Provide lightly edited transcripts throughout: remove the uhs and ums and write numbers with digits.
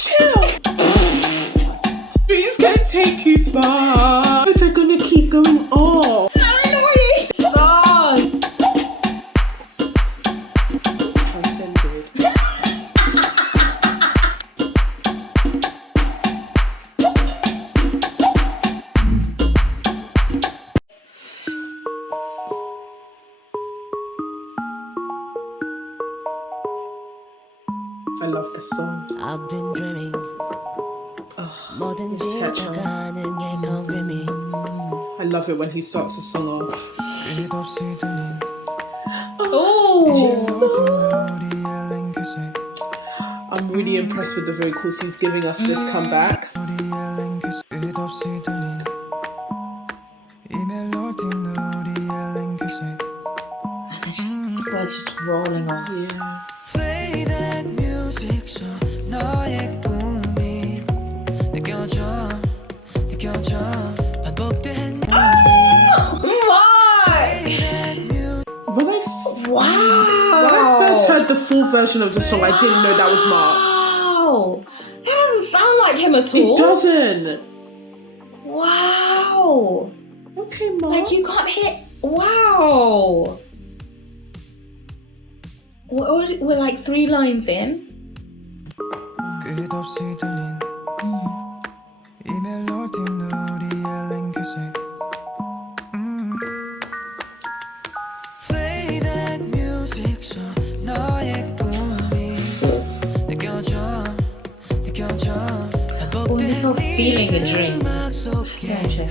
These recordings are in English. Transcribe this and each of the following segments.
Chill. Dreams can take you far. If they're gonna keep going on. So annoying. Son. Transcended. I love this song. I've been dreaming. I love it when he starts the song off. I'm really impressed with the vocals he's giving us this comeback. It's just rolling off. Yeah. Play that music so 너의 꿈이 느껴져 반복된 When I first heard the full version of the song, I didn't know that was Mark. Wow. That doesn't sound like him at all. It doesn't. Wow. Okay, Mark. Like you can't hit. Wow. We're like 3 lines in. 끝없이 들린 이 멜로디는 우리의 랭귀지 Play that music so 너의 꿈이 느껴져 Oh, this whole feeling a dream. So interesting.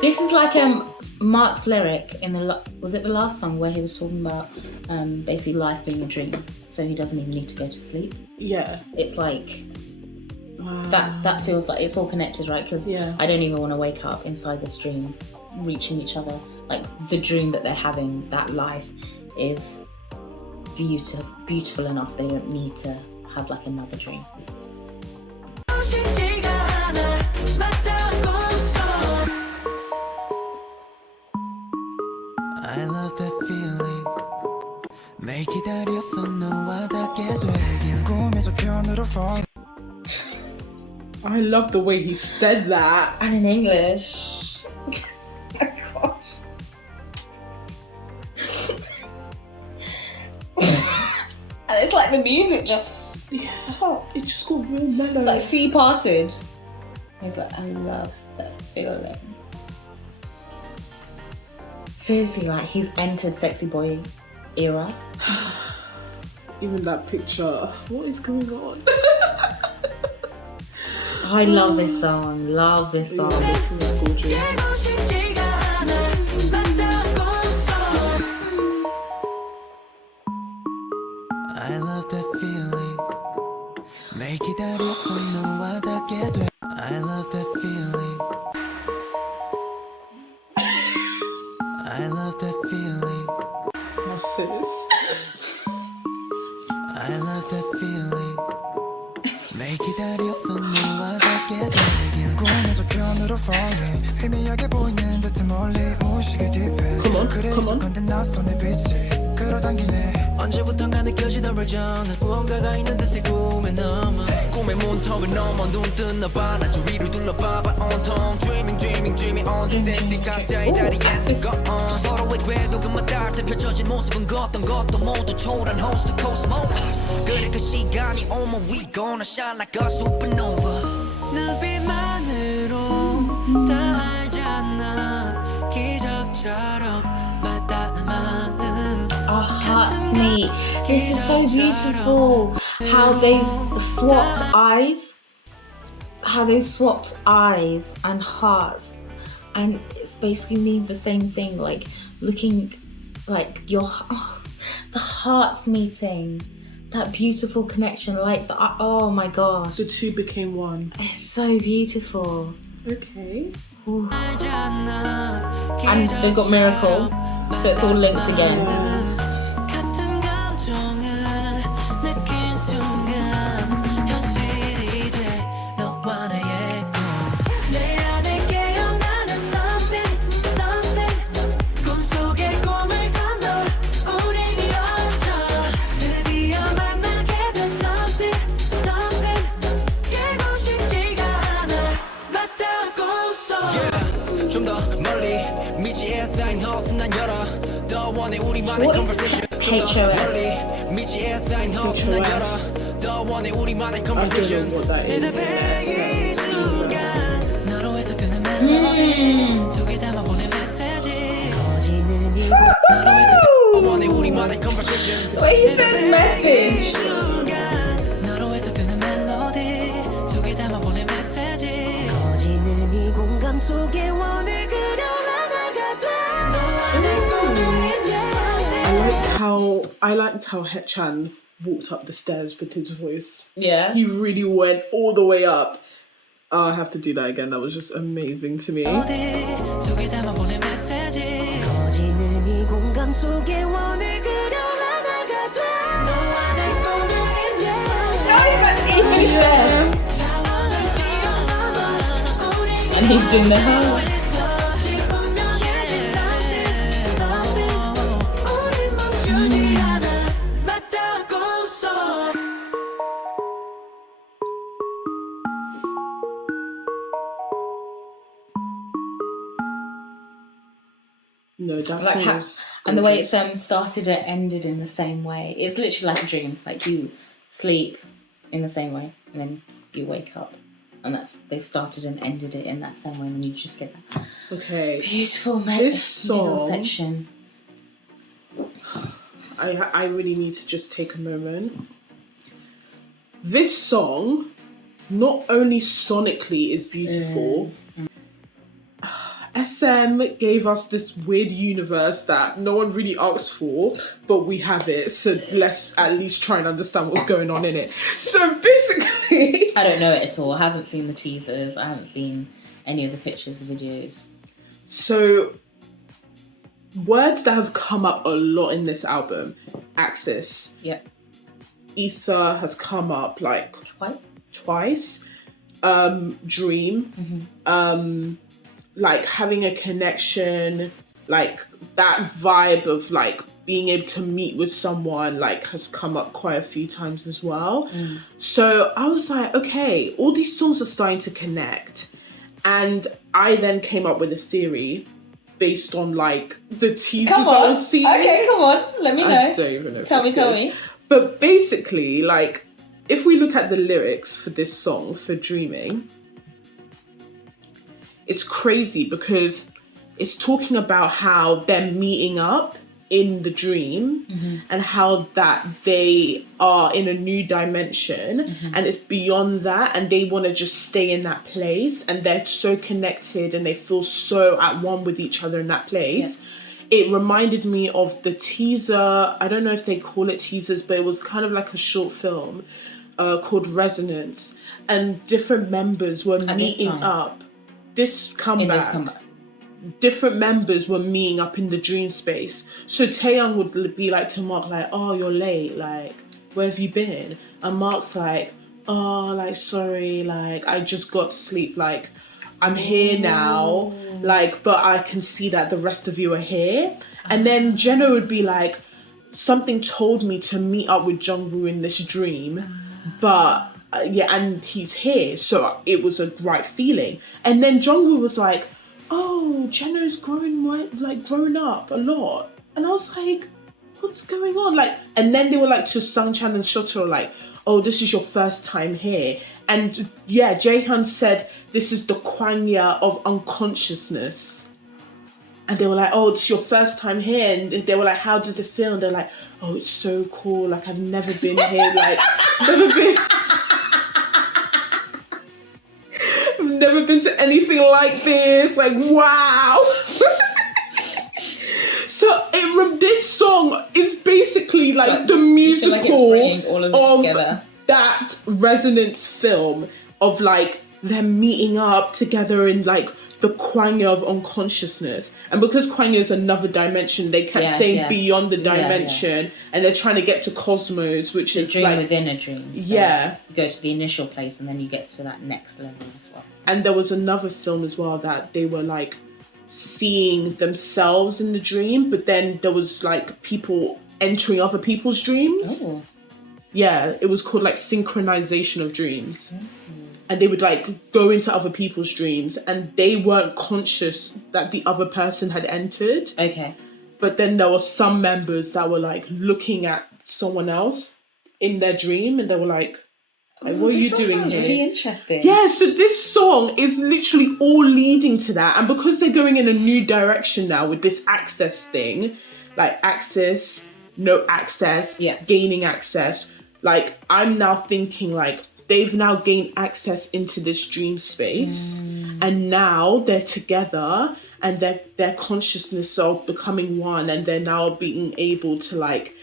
This is like Mark's lyric in was it the last song where he was talking about basically life being a dream, so he doesn't even need to go to sleep. Yeah. It's like that feels like it's all connected, right? Because I don't even want to wake up inside this dream, reaching each other. Like the dream that they're having, that life is beautiful enough. They don't need to have like another dream. I love that feeling. 매일 기다렸어 너와 닿게 되길 꿈의 저편으로 fall. I love the way he said that. And in English. Oh gosh. And it's like the music just stopped. It just got real mellow. It's like sea parted. He's like, I love that feeling. Seriously, like he's entered sexy boy era. Even that picture. What is going on? I love this song. Love this song. Yeah, this song is gorgeous. I love that feeling. 매일 기다렸어 너와 닿게 돼. I love that feeling. I love that feeling. My sis. I love that feeling. 매일 기다렸어 너와 닿게 되길 꿈의 저편으로 falling. 희미하게 보이는 듯한 멀리 무의식의 딥에 그래 익숙한데 낯선 내 빛이 끌어당기네. 언제부턴가 느껴지던 version 무언가가 있는 듯해 꿈에 넘어. 꿈의 문턱을 넘어 눈 뜨나 봐. 나 주위를 둘러봐봐 온통 dreaming on the sexy 각자의 자리에서 go on. 서로의 궤도가 닿을 때 펼쳐진 모습은 어떤 것도 모두 초월한 host to coast mode. 그래 그 시간이 오면 we gonna shine like a supernova. 눈빛만으로 다 알잖아 기적처럼 맞닿은 마음. Oh, hearts me. This is so beautiful. How they've swapped eyes. How they've swapped eyes and hearts. and it basically means the same thing, like looking like the hearts meeting, that beautiful connection, like oh my gosh. The two became one. It's so beautiful. Okay. Ooh. And they've got Miracle, so it's all linked again. What is HOS? I don't know what that is. Wait, he said message. I liked how Haechan walked up the stairs with his voice. Yeah. He really went all the way up. Oh, I have to do that again. That was just amazing to me. Oh, he finished there. And he's doing the whole. No, that's like and the way it's started and ended in the same way. It's literally like a dream. Like you sleep in the same way, and then you wake up, and they've started and ended it in that same way, and then you just get that beautiful middle section. I really need to just take a moment. This song, not only sonically is beautiful. SM gave us this weird universe that no one really asked for, but we have it, so let's at least try and understand what's going on in it. So basically... I don't know it at all. I haven't seen the teasers. I haven't seen any of the pictures, videos. So, words that have come up a lot in this album. Axis. Yep. Ether has come up like... Twice. Dream. Mm-hmm. Like having a connection, like that vibe of like being able to meet with someone like has come up quite a few times as well. So I was like, okay, all these songs are starting to connect. And I then came up with a theory based on like the teasers I was seeing. Okay, come on, let me know. I don't even know if Tell it's me. But basically, like, if we look at the lyrics for this song, for Dreaming, it's crazy because it's talking about how they're meeting up in the dream and how that they are in a new dimension and it's beyond that and they want to just stay in that place and they're so connected and they feel so at one with each other in that place. It reminded me of the teaser, I don't know if they call it teasers, but it was kind of like a short film called Resonance, and different members were meeting up. This comeback. Different members were meeting up in the dream space. So Taeyang would be like to Mark, like, oh, you're late, like, where have you been? And Mark's like, oh, like, sorry, like, I just got to sleep, like, I'm here now, like, but I can see that the rest of you are here. And then Jenna would be like, something told me to meet up with Jungwoo in this dream, but and he's here, so it was a right feeling. And then Jungwoo was like, oh, Jenna's grown up a lot. And I was like, what's going on? Like, and then they were like to Sungchan and Shotaro, like, oh, this is your first time here. And yeah, Jaehyun said, this is the Kwanya of unconsciousness. And they were like, oh, it's your first time here. And they were like, how does it feel? And they're like, oh, it's so cool. Like, I've never been been to anything like this. Like, wow. So this song is basically like the musical like of that resonance film of like them meeting up together in like the Kwangya of unconsciousness. And because Kwangya is another dimension, they kept saying beyond the dimension, and they're trying to get to cosmos, which is dream like within a dream. So you go to the initial place and then you get to that next level as well. And there was another film as well that they were like seeing themselves in the dream, but then there was like people entering other people's dreams. Oh. Yeah, it was called like synchronization of dreams. And they would like go into other people's dreams and they weren't conscious that the other person had entered. Okay. But then there were some members that were like looking at someone else in their dream and they were like, what are you doing here? Really interesting. Yeah, so this song is literally all leading to that. And because they're going in a new direction now with this access thing, like access, no access, gaining access, like I'm now thinking like, they've now gained access into this dream space and now they're together and their consciousness are becoming one and they're now being able to like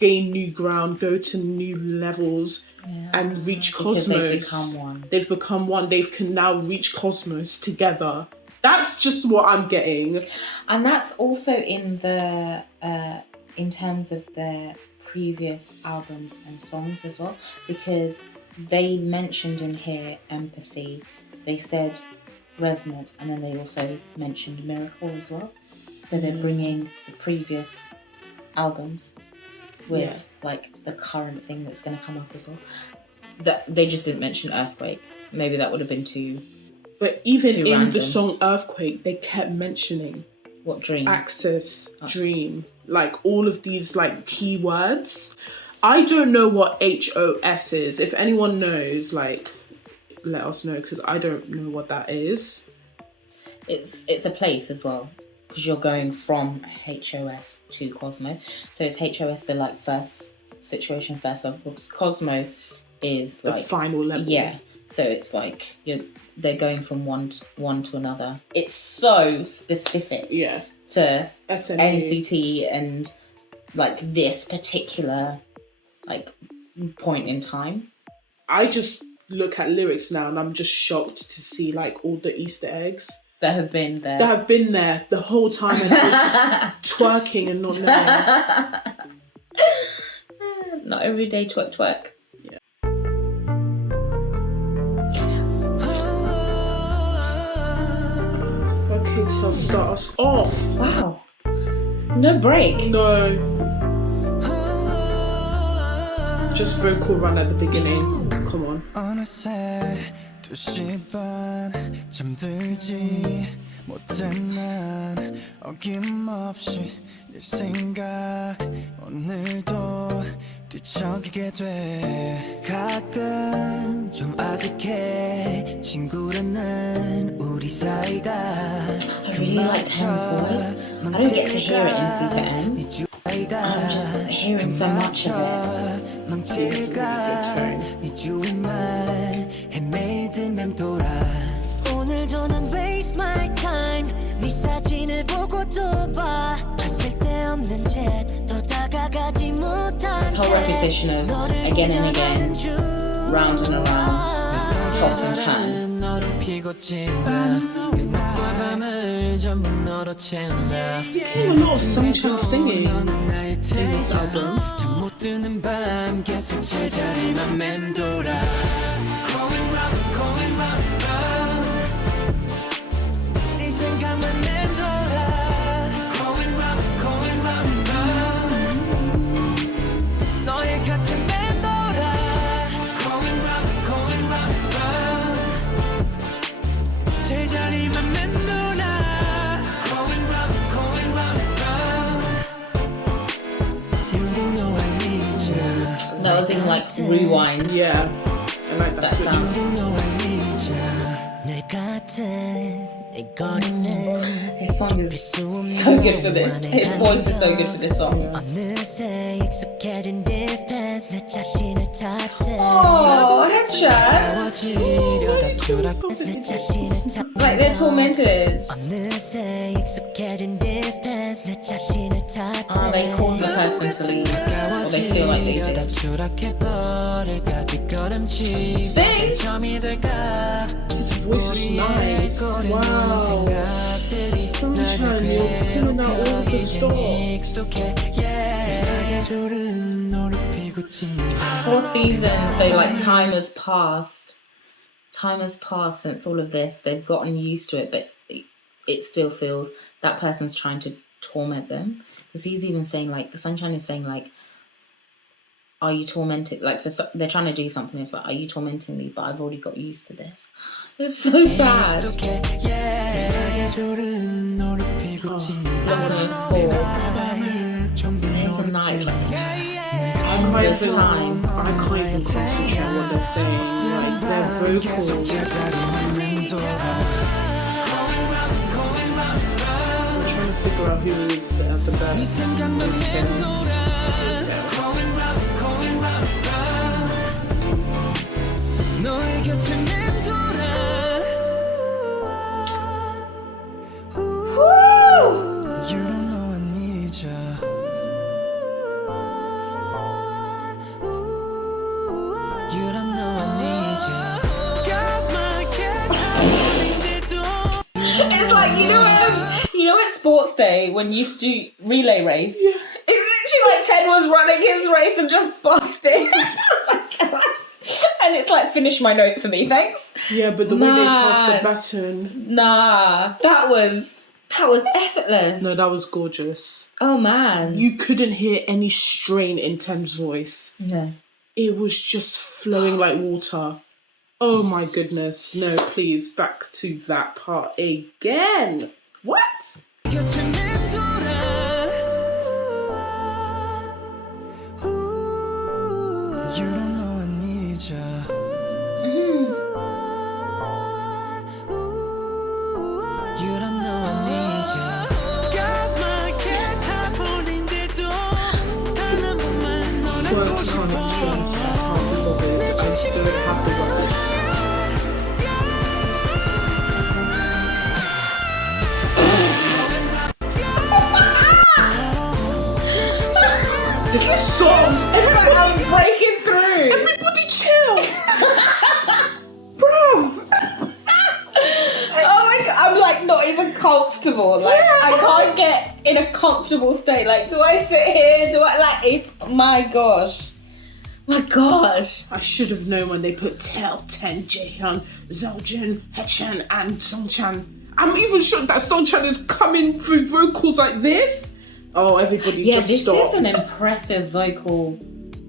gain new ground, go to new levels and reach cosmos. They've become one. They've become one. They can now reach cosmos together. That's just what I'm getting. And that's also in the in terms of their previous albums and songs as well, because they mentioned in here empathy, they said resonance, and then they also mentioned miracle as well. So they're bringing the previous albums with like the current thing that's going to come up as well. That they just didn't mention earthquake. Maybe that would have been too. But even in random. the song Earthquake, they kept mentioning what dream, access, dream, like all of these like keywords. I don't know what HOS is. If anyone knows, like, let us know, because I don't know what that is. It's a place as well, because you're going from HOS to Cosmo. So it's HOS the like first situation, first level, because Cosmo is like the final level. Yeah. So it's like they're going from one to another. It's so specific. Yeah. To SMU. NCT and like this particular like point in time. I just look at lyrics now and I'm just shocked to see like all the Easter eggs that have been there. That have been there the whole time and I was just twerking and not knowing. Not every day twerk. Yeah. Okay, Tel, start us off. Wow. No break. No. Just vocal run at the beginning. Come on. 어느새 2시 반 잠들지 못해 난 어김없이 네 생각 오늘도 뒤척이게 돼 가끔 좀 아득해 친구라는 우리 사이가 I really like Tam's voice. I don't get to hear it in Super M. I'm just hearing so much of it. 망칠까 네 주위만 헤매든 맴돌아 오늘도 난 waste my time 네 사진을 보고 또 봐 쓸데없는 jet 더 다가가지 못한 This whole repetition of again and again, round and around, toss and turn. Yeah, a lot of sunshine singing in this album. That was in like rewind. Yeah, I like that sound. His song is so good for this. His voice is so good for this song. Oh, headshot. Like they're tormented. Oh, they cause the person to leave. Or they feel like they did. Sing! His voice is nice. Wow. Sunshine, you're pulling out all the stops. 4 seasons, so like time has passed. Time has passed since all of this. They've gotten used to it, but it still feels that person's trying to torment them. Because he's even saying like, Sunshine is saying like, are you tormented? Like, so they're trying to do something. It's like, are you tormenting me? But I've already got used to this. It's so sad. Lesson 4. It's a nice like, I can't even concentrate on what they're saying. Like their vocals. I'm trying to figure out who is the best. It's him. It's like, you know at sports day when you used to do relay race? Yeah. It's literally like Ted was running his race and just busted. Oh my God. And it's like, finish my note for me, thanks. Yeah, but the way they passed the baton. Nah, that was effortless. No, that was gorgeous. Oh man. You couldn't hear any strain in Tem's voice. Yeah. It was just flowing like water. Oh my goodness. No, please, back to that part again. What? Words can't express how I love it. I don't have the words. This song! I'm breaking through! Everybody chill! Bruv! Oh my God, I'm like not even comfortable. Like, yeah, I can't get in a comfortable state. Like, do I sit here? Do I like, it's, my gosh. My gosh. I should have known when they put Tail, Ten, Jaehyun, Zeoljun, Haechan, and Songchan. I'm even sure that Songchan is coming through vocals like this. Oh, everybody just stop. This is an impressive vocal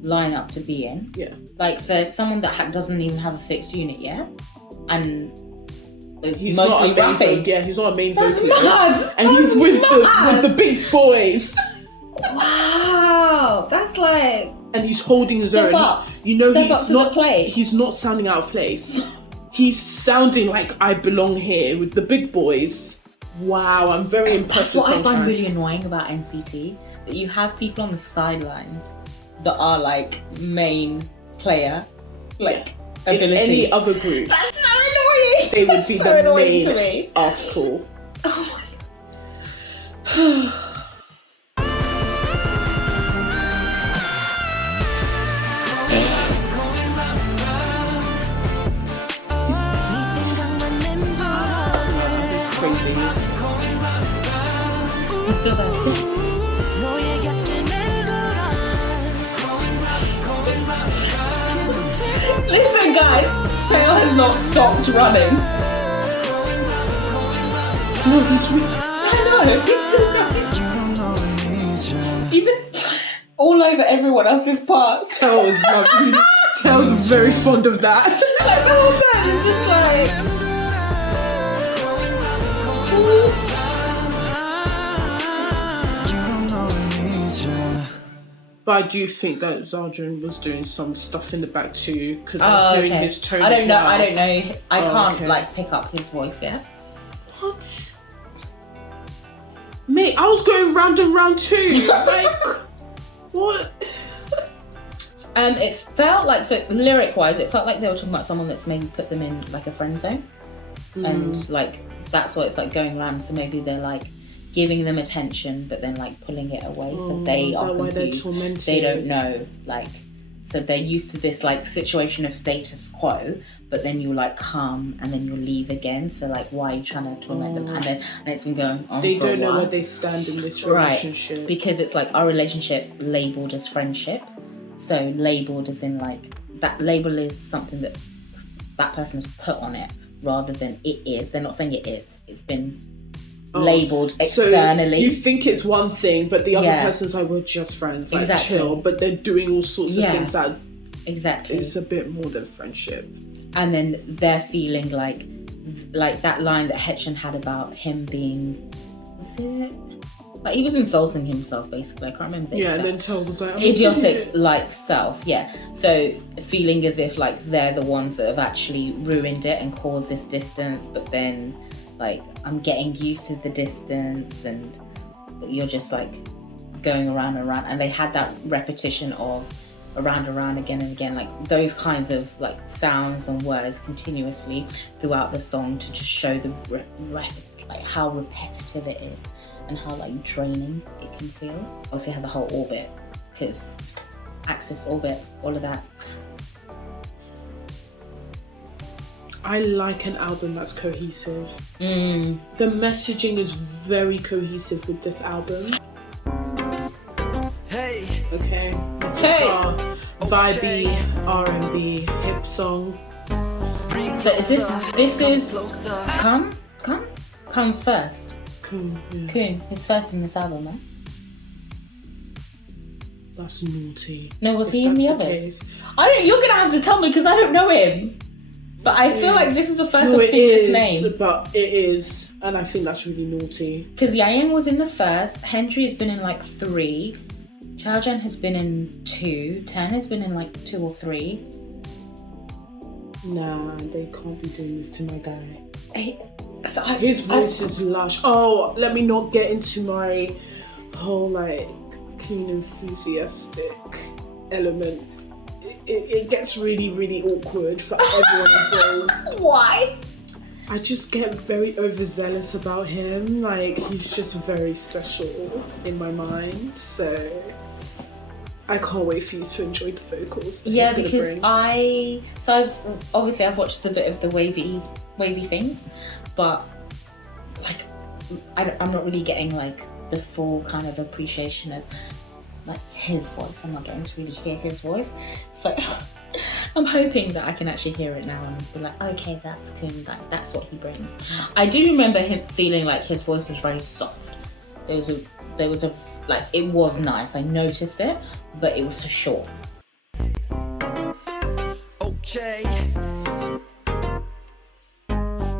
lineup to be in. Yeah. Like for someone that doesn't even have a fixed unit yet, and he's mostly not a main rapping. Yeah, he's not a main That's vocalist. mad. And he's with the big boys. Wow, that's like. And he's holding his own. Up. You know, Step up to the plate. He's not sounding out of place. He's sounding like I belong here with the big boys. Wow, I'm very impressed with That's what I find Sunshine. really annoying about NCT, that you have people on the sidelines that are like main player, like ability. In any other group, That's so annoying. they would be so the annoying to main me. article. Oh my It's crazy. He's still there. Listen, guys, Tail has not stopped running. No, he's really... I know, he's still running. Even all over everyone else's parts. Tails lovely. Tails very fond of that. Like the whole time, it's just like. But I do think that Zeoljun was doing some stuff in the back too, because I was hearing his tone. I don't know. Well. I don't know. I can't okay. like pick up his voice yet. What? Mate, I was going round and round too. Like, what? It felt like, so lyric-wise, it felt like they were talking about someone that's maybe put them in like a friend zone. And like, that's what it's like going around. So maybe they're like giving them attention, but then like pulling it away. So they are confused. They don't know, like, so they're used to this like situation of status quo, but then you'll like come and then you'll leave again. So like, why are you trying to torment them? And it's been going on they for a while. They don't know where they stand in this relationship. Right, because it's like our relationship labelled as friendship. So labelled as in like, that label is something that person has put on it rather than it is. They're not saying it is. It's been labelled externally. So you think it's one thing, but the other person's like, we're just friends, like chill. But they're doing all sorts of things that it's a bit more than friendship. And then they're feeling like that line that Hetchen had about him being, was it? Like, he was insulting himself, basically. I can't remember the exact. And then Tel was like, idiotic like self, So feeling as if like they're the ones that have actually ruined it and caused this distance, but then like, I'm getting used to the distance, and you're just like going around and around. And they had that repetition of around and around again and again, like those kinds of like sounds and words continuously throughout the song to just show the like how repetitive it is. And how like draining it can feel. Obviously I had the whole orbit, because axis, orbit, all of that. I like an album that's cohesive. The messaging is very cohesive with this album. Hey. Okay, this is our vibey R&B hip song. So is this is Comes first. Kun is first in this album, man. That's naughty. No, was he in the others? I don't. You're gonna have to tell me, because I don't know him. But I feel like this is the first I've seen this name. But it is, and I think that's really naughty. Because Yayan was in the first. Hendry has been in like 3. Chaojan has been in 2. Ten has been in like 2 or 3. Nah, they can't be doing this to my guy. His voice is lush. Oh, let me not get into my whole like keen enthusiastic element. It gets really, really awkward for everyone involved. Why? I just get very overzealous about him. Like, he's just very special in my mind. So I can't wait for you to enjoy the vocals. Yeah, because I've watched a bit of the wavy things, but like I'm not really getting like the full kind of appreciation of like his voice. I'm not getting to really hear his voice, so I'm hoping that I can actually hear it now and be like, okay, that's Kun, that's what he brings. I do remember him feeling like his voice was very soft. There was a like, it was nice, I noticed it, but it was so short. Okay.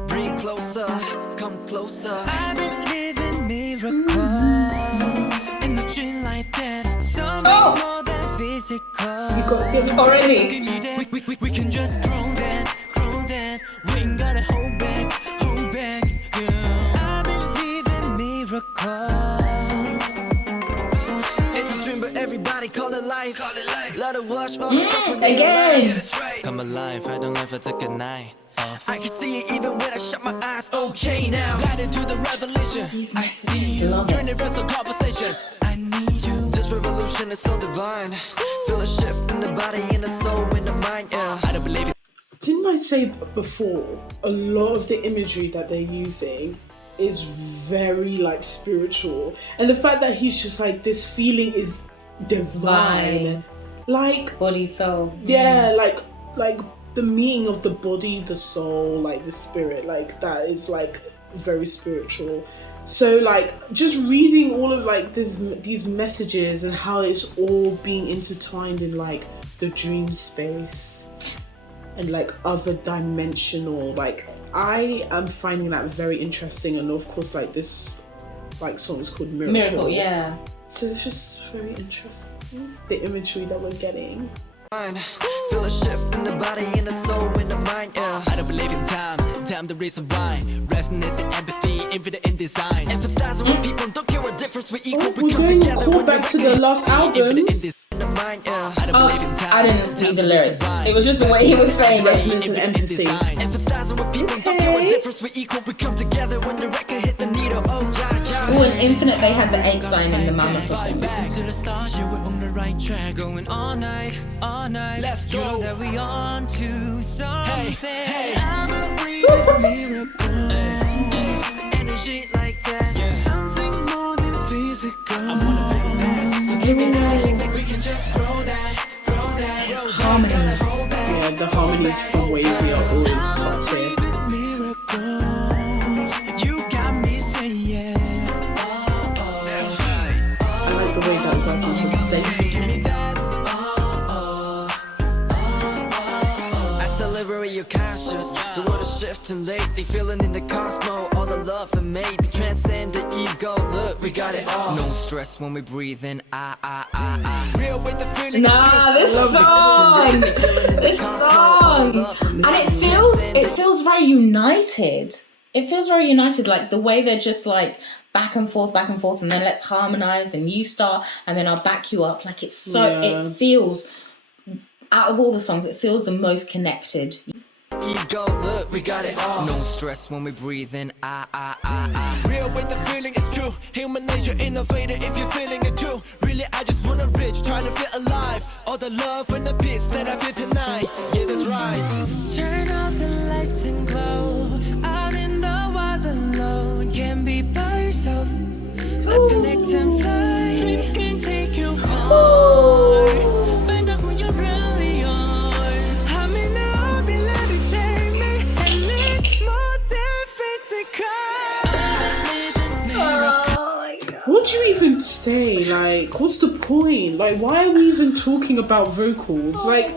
Bring closer, come closer. I believe in miracles. In the dream like that. Something more than physical. You got it already. We can just grow that. We ain't gotta hold back, girl. I believe in miracles. It's a dream, but everybody call it life. Let it watch all the stuff again. Come alive, I don't ever take a night. I can see it even when I shut my eyes. Okay now, light into the revelation. I see you. Universal conversations. I need you. This revolution is so divine. Feel a shift in the body, in the soul, in the mind. Yeah, I don't believe it. Didn't I say before, a lot of the imagery that they're using is very like spiritual, and the fact that he's just like, this feeling is divine. Like body, soul. Yeah, like the meaning of the body, the soul, like the spirit, like that is like very spiritual. So like just reading all of like these messages and how it's all being intertwined in like the dream space and like other dimensional, like I am finding that very interesting. And of course like this like song is called Miracle. Yeah. So it's just very interesting, the imagery that we're getting. Feel a shift in the body, in the soul, in the mind. Yeah, I don't believe in time the reason why. Resonance and empathy infinite in design. Emphasizing when people don't care what difference we equal. We're going call back to the last albums. I didn't read the lyrics. It was just the way he was saying it. Some empathy. Emphasizing when people don't care what difference we equal. We come together when the record hit the needle. Oh, in Infinite they had the egg sign in the mammoth performance. Listen to the stars, yeah, we're on the right track. Going all night, all night. Let's go. You know that we on to something. Hey, I believe in miracles. Energy like that. Yeah. Something more than physical. I wanna feel that. So give me that. We can just throw that. Harmonies. Yeah, the harmonies from WayV are always top tier. I like the way that Zaki is saying. Liberate your conscience. The world is shifting lately, feeling in the cosmos. All the love and maybe transcend the ego. Look, we got it all. No stress when we breathe in. Real with the feeling. Nah, this song, and it feels very united. It feels very united, like the way they're just like back and forth, and then let's harmonize, and you start, and then I'll back you up. Like it's so, it feels. Out of all the songs, it feels the most connected. Ego, look, we got it all. No stress when we breathe in. Real with the feeling, it's true. Human nature, innovator, if you're feeling it too. Really, I just wanna reach, trying to feel alive. All the love and the peace that I feel tonight. Yeah, that's right. Turn on the lights and glow. Out in the wild alone, can't be by yourself. Let's connect and fly. Dreams can take you far. What do you even say? Like, what's the point? Like, why are we even talking about vocals? Like,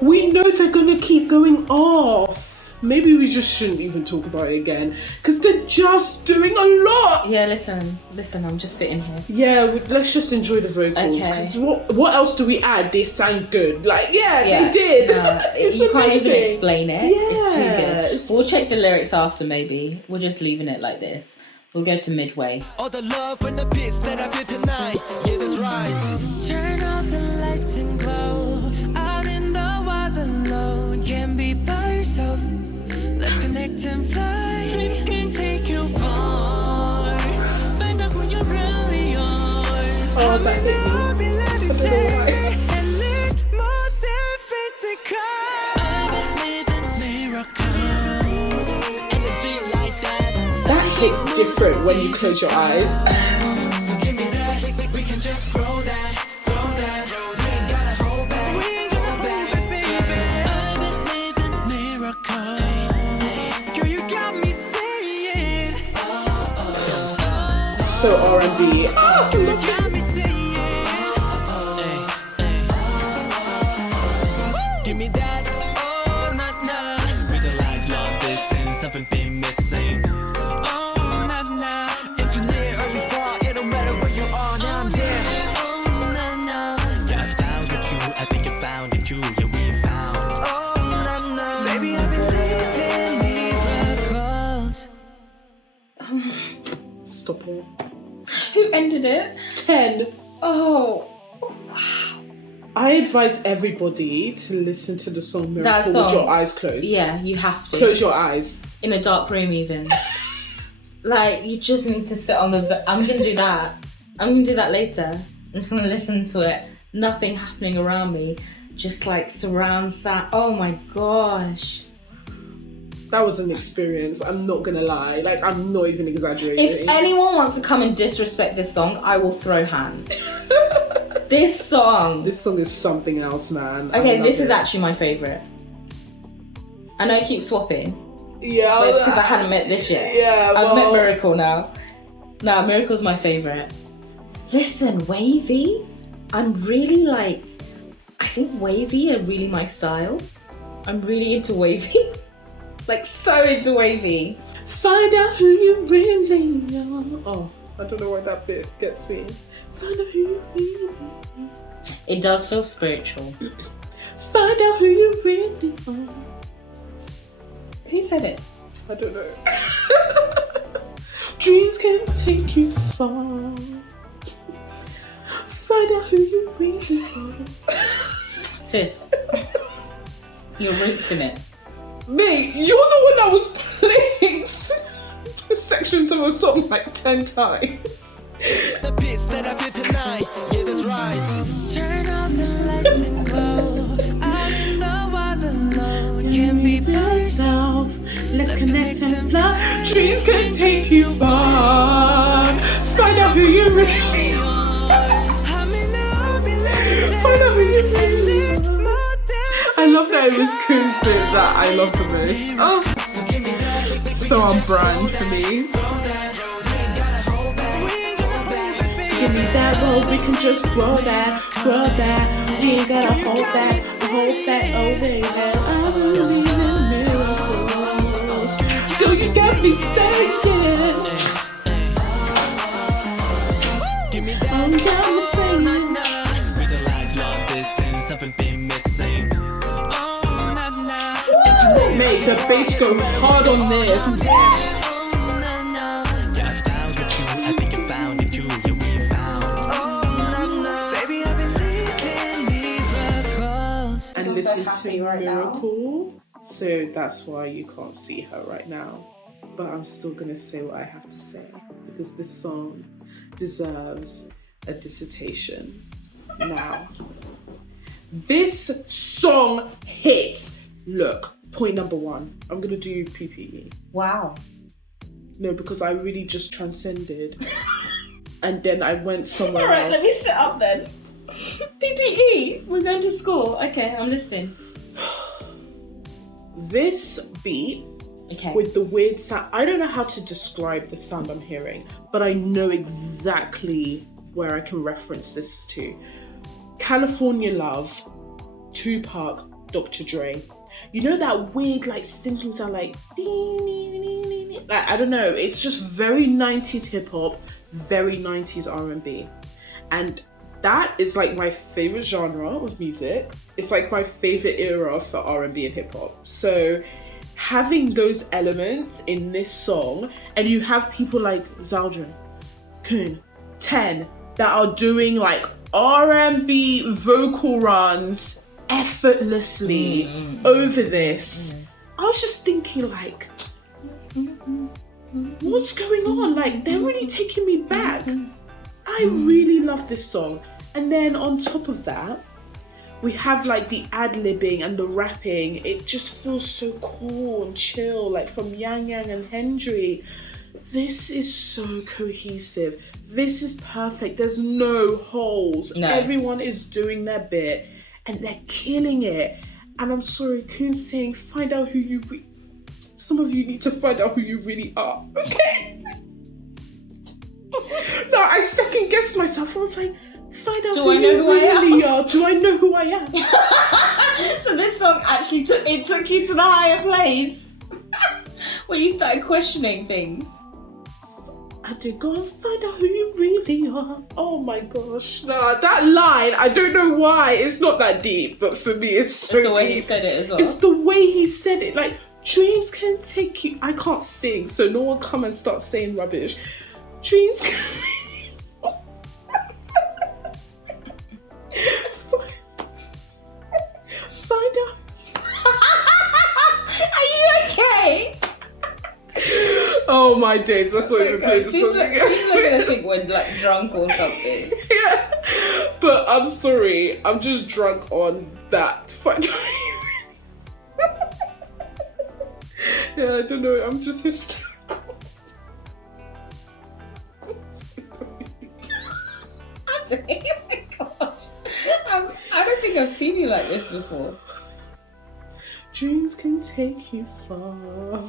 we know they're gonna keep going off. Maybe we just shouldn't even talk about it again, because they're just doing a lot. Yeah, listen, I'm just sitting here. Yeah, let's just enjoy the vocals, because what else do we add? They sang good. Like, they did. You can't even explain it. Yeah. It's too good. We'll check the lyrics after, maybe. We're just leaving it like this. We'll go to midway. All the love and the peace that I feel tonight. Yeah, that's right. Turn on the lights and glow. Out in the wild alone, can't be by yourself. Let's connect and fly. Dreams can take you far. Find out who you really are. Oh, that hit me. And there's more than physical. I believe in miracles. Energy like that. That hits different when you close your eyes. So give me that. We can just throw that. We ain't gotta hold back. Baby. I believe in miracles. Girl, you got me saying. So R&B. You got me saying. Give me that. Oh, nah. With a lifelong distance, haven't been missing. Stop it. Who ended it? 10. Oh, wow. I advise everybody to listen to the song Miracle That song, with your eyes closed. Yeah, you have to. Close your eyes. In a dark room even. Like, you just need to sit on the... I'm going to do that. I'm going to do that later. I'm just going to listen to it. Nothing happening around me. Just like surround sound. Oh my gosh. That was an experience. I'm not going to lie. Like, I'm not even exaggerating. If anyone wants to come and disrespect this song, I will throw hands. This song is something else, man. Okay, this is actually my favourite. I know I keep swapping. Yeah. But it's because I hadn't met this yet. Yeah, I've met Miracle now. Nah, Miracle's my favourite. Listen, WayV, I'm really like... I think WayV are really my style. I'm really into WayV. Like, so into WayV. Find out who you really are. Oh, I don't know why that bit gets me. Find out who you really are. It does feel spiritual. Find out who you really are. Who said it? I don't know. Dreams can take you far. Find out who you really are. Sis, you're rinsing it. Mate, you're the one that was playing sections of a song like 10 times. The beats that I feel tonight, yeah, that's right. Turn on the lights and go. I don't know why the alone can be by yourself. Let's connect and fly. Dreams can take you far. Find out who you really are. Find out who you really are. I love that it was Koon's bit that I love the most. Oh, so on brand for me. Give me that roll, we can just grow that. We ain't gotta hold that, oh baby. I believe in miracles. Yo, you got me saying. Oh, you got me saying. With a lifelong distance, haven't been missing. Mate, the bass go hard on this. And listen to Miracle. So that's why you can't see her right now. But I'm still gonna say what I have to say because this song deserves a dissertation. Now, this song hits. Look, point number one. I'm gonna do PPE. Wow. No, because I really just transcended. And then I went somewhere Alright, else. let me sit up then. PPE, we're going to school. Okay, I'm listening. This beat with the weird sound, I don't know how to describe the sound I'm hearing, but I know exactly where I can reference this to. California Love, Tupac, Dr. Dre. You know that weird like synthy sound like I don't know, it's just very 90s hip hop, very 90s R&B. And that is like my favorite genre of music. It's like my favorite era for R&B and hip hop. So having those elements in this song, and you have people like Zaldrin, Koon, 10 that are doing like R&B vocal runs effortlessly over this. I was just thinking like, what's going on? Like, they're really taking me back. I really love this song. And then on top of that, we have like the ad-libbing and the rapping. It just feels so cool and chill, like from Yang Yang and Hendry. This is so cohesive. This is perfect. There's no holes. No. Everyone is doing their bit and they're killing it. And I'm sorry, Koon's saying, find out who you some of you need to find out who you really are, okay? No, I second guessed myself. I was like, find out who you really are. Do I know who I am? So this song actually took you to the higher place where you started questioning things. I did go and find out who you really are. Oh my gosh. Nah, that line, I don't know why. It's not that deep, but for me, it's so deep. It's the way he said it as well. It's the way he said it. Like, dreams can take you. I can't sing, so no one come and start saying rubbish. Dreams can find out. Are you okay? Oh my days, that's not even playing the song again. People are gonna think we're like drunk or something. Yeah, but I'm sorry, I'm just drunk on that. Find out. Yeah, I don't know, I'm just hysterical. Oh my gosh. I don't think I've seen you like this before. Dreams can take you far.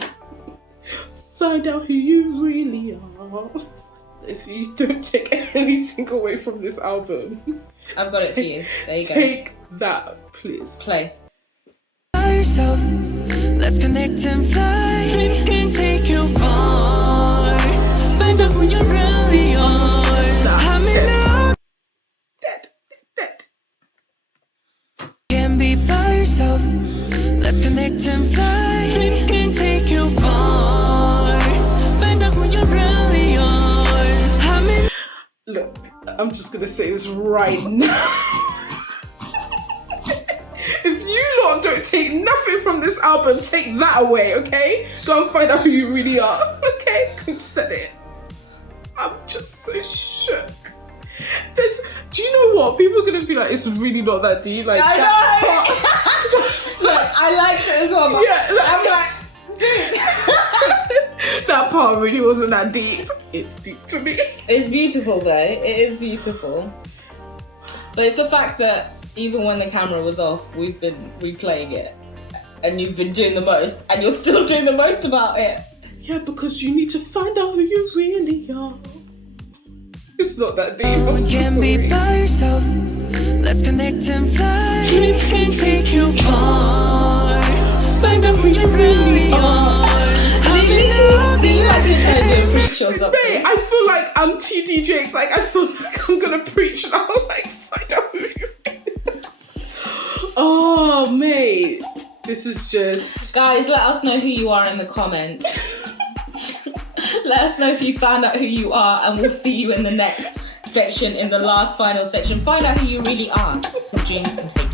Find out who you really are. If you don't take anything away from this album, I've got it for you. There you go. Take that, please. Play. Yourself, let's connect and fly. Dreams can take you far. Find out who you really are. Dead. Can be by yourself. Let's connect and fly. Dreams can take you far. Find out who you really I'm just gonna say this right now. If you lot don't take nothing from this album, take that away, okay? Go and find out who you really are, okay? Said it. I'm just so shook. Do you know what? People are gonna be like, it's really not that deep. Like, I know. Look, I liked it as well. But yeah, I'm like, dude. That part really wasn't that deep. It's deep for me. It's beautiful though. It is beautiful. But it's the fact that even when the camera was off, we've been replaying it, and you've been doing the most, and you're still doing the most about it. Yeah, because you need to find out who you really are. It's not that deep. I'm so can sorry. be by yourself. Let's connect and fly. Dreams can take you far. Find out who you really are. Mate, I feel like I'm TD Jakes. Like, I feel like I'm gonna preach now. Like, find out who you really are. Oh, mate. This is just... Guys, let us know who you are in the comments. Let us know if you found out who you are, and we'll see you in the next section, in the last final section. Find out who you really are, because dreams can take you.